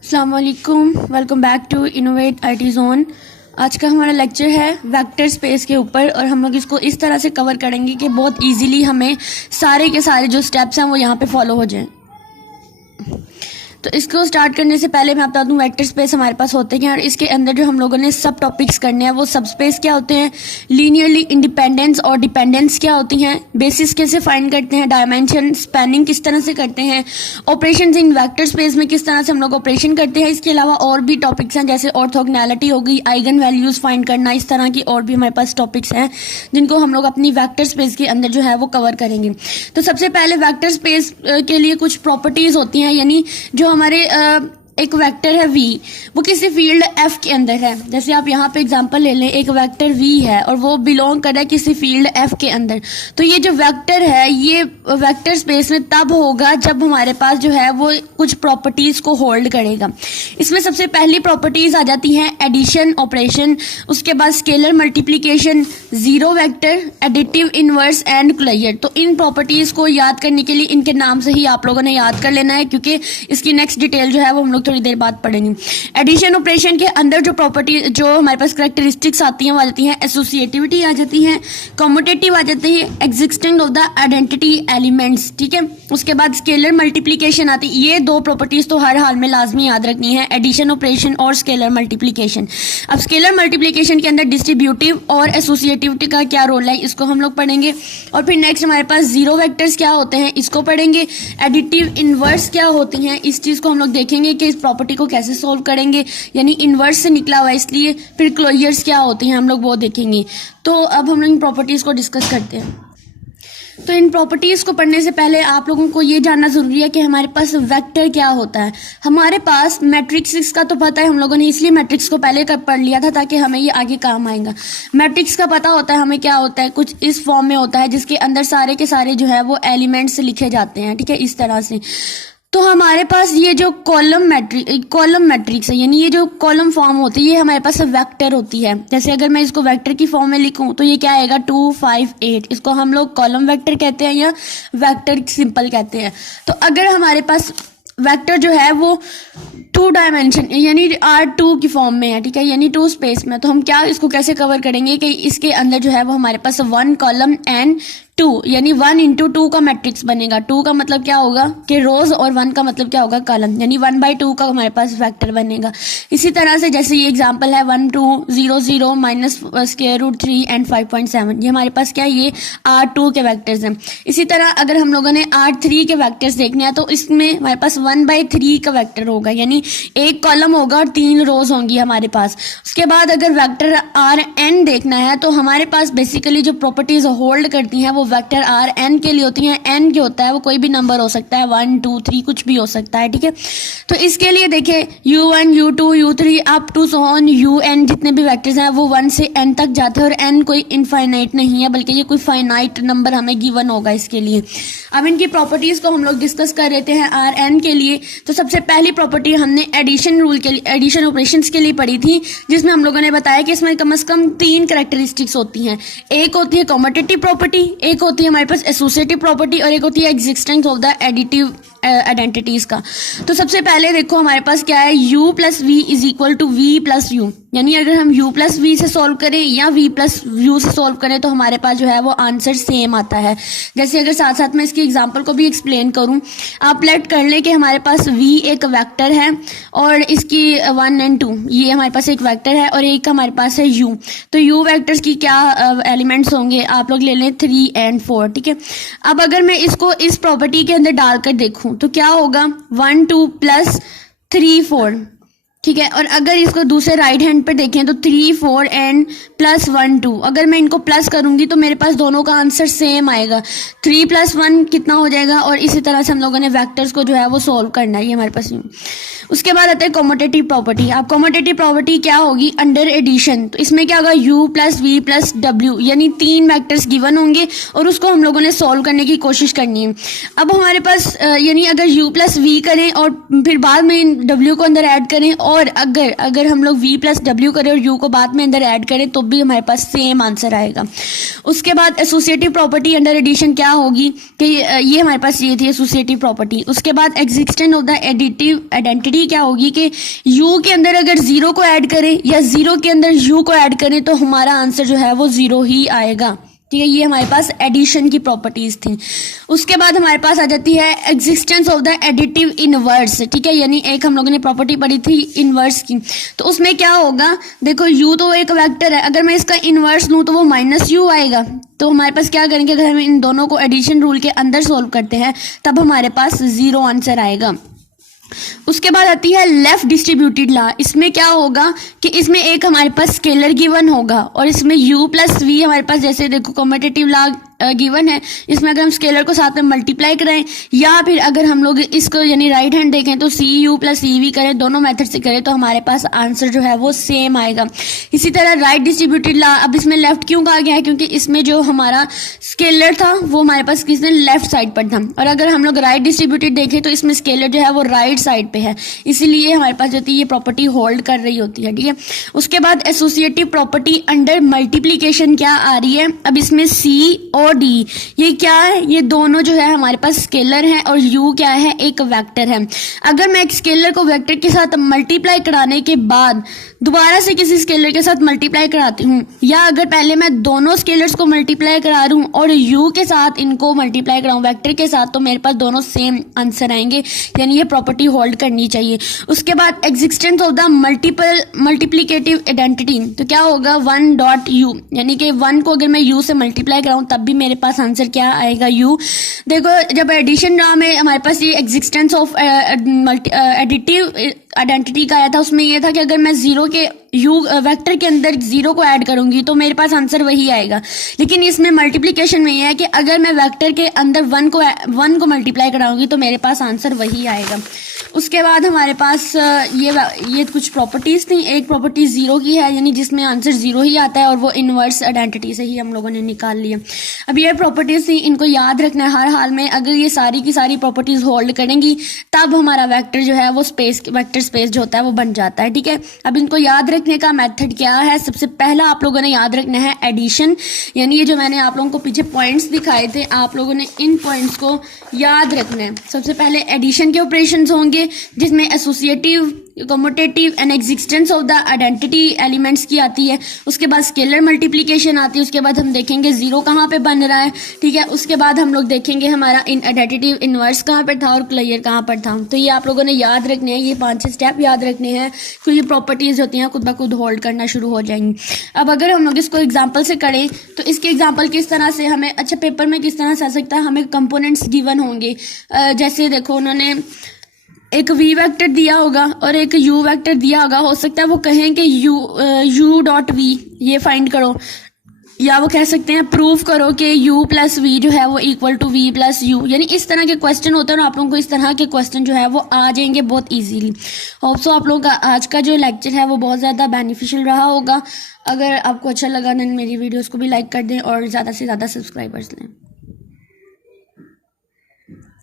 अस्सलाम वालेकुम, welcome back to Innovate IT Zone. आज का हमारा लेक्चर है वेक्टर स्पेस के ऊपर और हम लोग इसको इस तरह से कवर करेंगे कि बहुत इजीली हमें सारे के सारे जो स्टेप्स हैं वो यहाँ पे फॉलो हो जाएं। तो इसको स्टार्ट करने से पहले मैं बता दूं वेक्टर स्पेस हमारे पास होते हैं और इसके अंदर जो हम लोगों ने सब टॉपिक्स करने हैं वो सब स्पेस क्या होते हैं, लीनियरली इंडिपेंडेंस और डिपेंडेंस क्या होती हैं, बेसिस कैसे फाइंड करते हैं, डायमेंशन स्पैनिंग किस तरह से करते हैं, ऑपरेशंस इन वेक्टर स्पेस में किस तरह से हम लोग ऑपरेशन करते हैं। इसके अलावा और भी टॉपिक्स हैं जैसे ऑर्थोगोनैलिटी हो गई, आइगन वैल्यूज फाइंड करना, इस तरह की और भी हमारे पास टॉपिक्स हैं जिनको हम लोग अपनी वेक्टर स्पेस के अंदर जो है वो कवर करेंगे। तो सबसे पहले वेक्टर स्पेस के लिए कुछ प्रॉपर्टीज होती हैं, यानी जो हमारे एक वेक्टर है v, वो किसी फील्ड f के अंदर है। जैसे आप यहाँ पे एग्जांपल ले लें, एक वेक्टर v है और वो बिलोंग कर रहा है किसी फील्ड f के अंदर। तो ये जो वेक्टर है ये वेक्टर स्पेस में तब होगा जब हमारे पास जो है वो कुछ प्रॉपर्टीज को होल्ड करेगा। इसमें सबसे पहली प्रॉपर्टीज आ जाती हैं एडिशन ऑपरेशन, उसके बाद scalar multiplication, zero vector, additive inverse and closure. तो इन प्रॉपर्टीज को याद करने के लिए इनके नाम से ही आप लोगों ने याद कर लेना है, क्योंकि इसकी नेक्स्ट डिटेल जो है वो हम लोग थोड़ी देर बाद पढ़ेंगे। एडिशन ऑपरेशन के अंदर जो प्रॉपर्टी जो हमारे पास करैक्टरिस्टिक्स आती हैं वो आ जाती हैं एसोसिएटिविटी आ जाती है, कम्यूटेटिव आ जाती है, existing of the identity elements, ठीक है। उसके बाद स्केलर मल्टीप्लिकेशन आती है। ये दो प्रॉपर्टीज तो हर हाल में लाजमी याद रखनी है, एडिशन ऑपरेशन और स्केलर मल्टीप्लिकेशन। अब स्केलर मल्टीप्लिकेशन के अंदर डिस्ट्रीब्यूटिव और एसोसिएटिविटी का क्या रोल है इसको हम लोग पढ़ेंगे। और फिर नेक्स्ट हमारे पास जीरो वेक्टर्स क्या होते हैं इसको पढ़ेंगे, एडिटिव इनवर्स क्या होती हैं इस चीज को हम लोग देखेंगे कि इस प्रॉपर्टी को कैसे सोल्व करेंगे, यानी इनवर्स से निकला हुआ है इसलिए। फिर क्लोजर्स क्या होती हैं हम लोग वो देखेंगे। तो अब हम लोग इन प्रॉपर्टीज को डिस्कस करते हैं। तो इन प्रॉपर्टीज को पढ़ने से पहले आप लोगों को ये जानना जरूरी है कि हमारे पास वेक्टर क्या होता है। हमारे पास मैट्रिक्स का तो पता है हम लोगों ने, इसलिए मैट्रिक्स को पहले कर पढ़ लिया था ताकि हमें ये आगे काम आएगा। मैट्रिक्स का पता होता है हमें क्या होता है, कुछ इस फॉर्म में होता है जिसके अंदर सारे के सारे जो है वो एलिमेंट्स लिखे जाते हैं, ठीक है, इस तरह से। तो हमारे पास ये जो कॉलम मैट्रिक्स है, यानी ये जो कॉलम फॉर्म होती है ये हमारे पास वेक्टर होती है। जैसे अगर मैं इसको वेक्टर की फॉर्म में लिखूं तो ये क्या आएगा 2 5 8, इसको हम लोग कॉलम वेक्टर कहते हैं या वेक्टर सिंपल कहते हैं। तो अगर हमारे पास वेक्टर जो है वो 2 डायमेंशन यानी R2 की फॉर्म में है, ठीक है, यानी 2 स्पेस में, तो हम क्या इसको कैसे कवर करेंगे कि इसके अंदर जो है वो हमारे पास 1 कॉलम एंड 2 यानी 1 into 2 का मैट्रिक्स बनेगा। 2 का मतलब क्या होगा कि रोज और 1 का मतलब क्या होगा कॉलम, यानी 1/2 का हमारे पास वेक्टर बनेगा। इसी तरह से जैसे ये एग्जांपल है 1 2 0 0 माइनस स्क्वायर रूट 3 एंड 5.7, ये हमारे पास क्या है, ये R2 के वेक्टर्स हैं। इसी तरह अगर हम लोगों ने R3 के वेक्टर्स देखने हैं तो इसमें हमारे पास 1/3 का वेक्टर होगा, यानी 1 कॉलम होगा और 3 रोज होंगी हमारे पास। उसके बाद अगर वेक्टर Rn देखना है तो हमारे पास बेसिकली जो प्रॉपर्टीज होल्ड करती हैं वो वेक्टर Rn के लिए होती हैं। n जो होता है वो कोई भी नंबर हो सकता है, 1 2 3 कुछ भी हो सकता है, ठीक है। तो इसके लिए देखिए u1 u2 u3 up to so on un, जितने भी वेक्टर्स हैं वो 1 से n तक जाते हैं और n कोई इनफाइनाइट नहीं है बल्कि ये कोई फाइनाइट नंबर हमें गिवन होगा इसके लिए। अब इनकी प्रॉपर्टीज को हम लोग डिस्कस कर रहे हैं Rn के लिए। तो सबसे पहली प्रॉपर्टी हमने एडिशन रूल के लिए, एडिशन ऑपरेशंस के लिए पढ़ी थी, जिसमें हम लोगों ने बताया कि इसमें कम से कम 3 कैरेक्टरिस्टिक्स होती हैं। एक होती है कम्यूटेटिव प्रॉपर्टी, एक होती है हमारे पास एसोसिएटिव प्रॉपर्टी और एक होती है existence of the additive identities का। तो सबसे पहले देखो हमारे पास क्या है, u plus v is equal to v plus u, यानी अगर हम u प्लस वी से सॉल्व करें या v प्लस यू से सॉल्व करें तो हमारे पास जो है वो आंसर सेम आता है। जैसे अगर साथ साथ में इसकी एग्जांपल को भी एक्सप्लेन करूं, आप लेट कर लें कि हमारे पास v एक वेक्टर है और इसकी 1 and 2 ये हमारे पास एक वेक्टर है और एक हमारे पास है u। तो u वेक्टर्स की क्या एलिमेंट्स होंगे, आप लोग ले लें 3 and 4, ठीक है। अब अगर मैं इसको इस प्रॉपर्टी के अंदर डालकर देखूं तो क्या होगा 1 2 प्लस 3 4, ठीक है। और अगर इसको दूसरे राइट हैंड पर देखें तो 3 4 एंड प्लस 1 2, अगर मैं इनको प्लस करूंगी तो मेरे पास दोनों का आंसर सेम आएगा। 3 + 1 कितना हो जाएगा, और इसी तरह से हम लोगों ने वेक्टर्स को जो है वो सॉल्व करना है, ये हमारे पास यूं। उसके बाद आता है कम्यूटेटिव प्रॉपर्टी। अब कम्यूटेटिव प्रॉपर्टी क्या होगी, अंडर एडिशन। तो इसमें क्या होगा u plus v plus w, यानी 3 वेक्टर्स गिवन होंगे और उसको हम लोगों ने सॉल्व करने की कोशिश करनी है। अब हमारे पास यानी अगर u प्लस v करें और फिर बाद में w को अंदर ऐड करें, और अगर हम लोग v प्लस w करें और u को बाद में अंदर ऐड करें तो भी हमारे पास सेम आंसर आएगा। उसके बाद एसोसिएटिव प्रॉपर्टी अंडर एडिशन क्या होगी कि ये हमारे पास ये थी एसोसिएटिव प्रॉपर्टी। उसके बाद existence of the additive identity property क्या होगी कि u के अंदर अगर 0 को ऐड करें या 0 के अंदर u को ऐड करें तो हमारा आंसर जो है वो 0 ही आएगा। ठीक है, ये हमारे पास एडिशन की प्रॉपर्टीज थी। उसके बाद हमारे पास आ जाती है existence of the additive inverse. ठीक है, यानी एक हम लोगों ने प्रॉपर्टी पढ़ी थी इनवर्स की। तो उसमें क्या होगा, देखो u तो एक वेक्टर है, अगर मैं इसका इनवर्स लूँ तो वो -u आएगा। तो हमारे पास क्या करेंगे, अगर हम इन दोनों को एडिशन रूल के अंदर सोल्व करते हैं तब हमारे पास 0 आंसर आएगा। उसके बाद आती है लेफ्ट डिस्ट्रीब्यूटेड लॉ। इसमें क्या होगा कि इसमें एक हमारे पास स्केलर गिवन होगा और इसमें u प्लस वी हमारे पास, जैसे देखो कम्यूटेटिव लॉ गिवन है, इसमें अगर हम स्केलर को साथ में मल्टीप्लाई कराएं या फिर अगर हम लोग इसको यानी राइट हैंड देखें तो सी यू प्लस सी वी करें, दोनों मेथड से करें तो हमारे पास आंसर जो है वो सेम आएगा। इसी तरह राइट डिस्ट्रीब्यूटेड लॉ, अब इसमें लेफ्ट क्यों कहा गया है, क्योंकि इसमें जो हमारा स्केलर था वो हमारे पास किसने लेफ्ट साइड पर था, और अगर हम लोग राइट डिस्ट्रीब्यूटेड देखें तो इसमें स्केलर जो है वो राइट साइड पे है, इसीलिए हमारे पास जो थी ये प्रॉपर्टी होल्ड कर रही होती है। ठीक है, उसके बाद एसोसिएटिव प्रॉपर्टी अंडर मल्टीप्लीकेशन क्या आ रही है, अब इसमें सी और डी ये क्या है, ये दोनों जो है हमारे पास स्केलर हैं और u क्या है, एक वेक्टर है। अगर मैं एक स्केलर को वेक्टर के साथ मल्टीप्लाई कराने के बाद दोबारा से किसी स्केलर के साथ मल्टीप्लाई कराती हूँ, या अगर पहले मैं दोनों स्केलर्स को मल्टीप्लाई करा दूं और u के साथ इनको मल्टीप्लाई कराऊं वेक्टर के साथ, तो मेरे पास दोनों सेम आंसर आएंगे, यानी ये प्रॉपर्टी होल्ड करनी चाहिए। उसके बाद existence of the multiplicative identity, तो क्या होगा 1 डॉट u, यानी कि 1 को अगर मैं u से मल्टीप्लाई कराऊं तब भी मेरे पास आंसर क्या आएगा u। देखो जब एडिशन लॉ में हमारे पास ये एग्जिस्टेंस ऑफ एडिटिव आइडेंटिटी का आया था, उसमें ये था कि अगर मैं 0 के u वेक्टर के अंदर 0 को ऐड करूंगी तो मेरे पास आंसर वही आएगा। लेकिन इसमें मल्टीप्लिकेशन में ये है कि अगर मैं वेक्टर के अंदर 1 को मल्टीप्लाई कराऊंगी तो मेरे पास आंसर वही आएगा। उसके बाद हमारे पास ये कुछ प्रॉपर्टीज थी। एक प्रॉपर्टी 0 की है, यानी जिसमें आंसर 0 ही आता है, और वो इनवर्स आइडेंटिटी से ही हम लोगों ने निकाल लिया। अब ये प्रॉपर्टीज थी, इनको याद रखना है हर हाल में। अगर ये सारी की सारी प्रॉपर्टीज होल्ड करेंगी तब हमारा वेक्टर जो है वो वेक्टर स्पेस जो होता है वो बन जाता है। ठीक है, अब इनको याद रखने का मेथड क्या है, सबसे पहला आप लोगों ने याद रखना है एडिशन, यानी ये जो मैंने आप लोगों को पीछे पॉइंट्स दिखाए थे, आप लोगों ने इन पॉइंट्स को याद रखना है। सबसे पहले एडिशन के ऑपरेशंस होंगे जिसमें associative, commutative and existence of the identity elements की आती है। उसके बाद स्केलर मल्टीप्लिकेशन आती है। उसके बाद हम देखेंगे 0 कहाँ पे बन रहा है। ठीक है, उसके बाद हम लोग देखेंगे हमारा इन एडिटिव इनवर्स कहाँ पर था और क्लियर कहाँ पर था। तो ये आप लोगों ने याद रखने हैं, ये 5-6 स्टेप याद रखने हैं, तो ये प्रॉपर्टीज होती हैं खुद ब खुद होल्ड करना शुरू हो जाएंगी। अब अगर हम लोग इसको एग्जाम्पल से करें तो इसके एग्जाम्पल किस तरह से हमें, अच्छा पेपर में किस तरह से आ सकता है, हमें कंपोनेंट्स गिवन होंगे। जैसे देखो उन्होंने एक v वेक्टर दिया होगा और एक u वेक्टर दिया होगा, हो सकता है वो कहें कि u डॉट v ये फाइंड करो, या वो कह सकते हैं प्रूव करो कि u प्लस वी जो है वो equal to v plus u, यानी इस तरह के क्वेश्चन होते हैं और आप लोगों को इस तरह के क्वेश्चन जो है वो आ जाएंगे बहुत इजीली। होप सो आप लोगों का आज का जो लेक्चर है वो बहुत ज़्यादा बेनिफिशियल रहा होगा। अगर आपको अच्छा लगा देन मेरी वीडियोस को भी लाइक कर दें और ज़्यादा से ज़्यादा सब्सक्राइबर्स लें।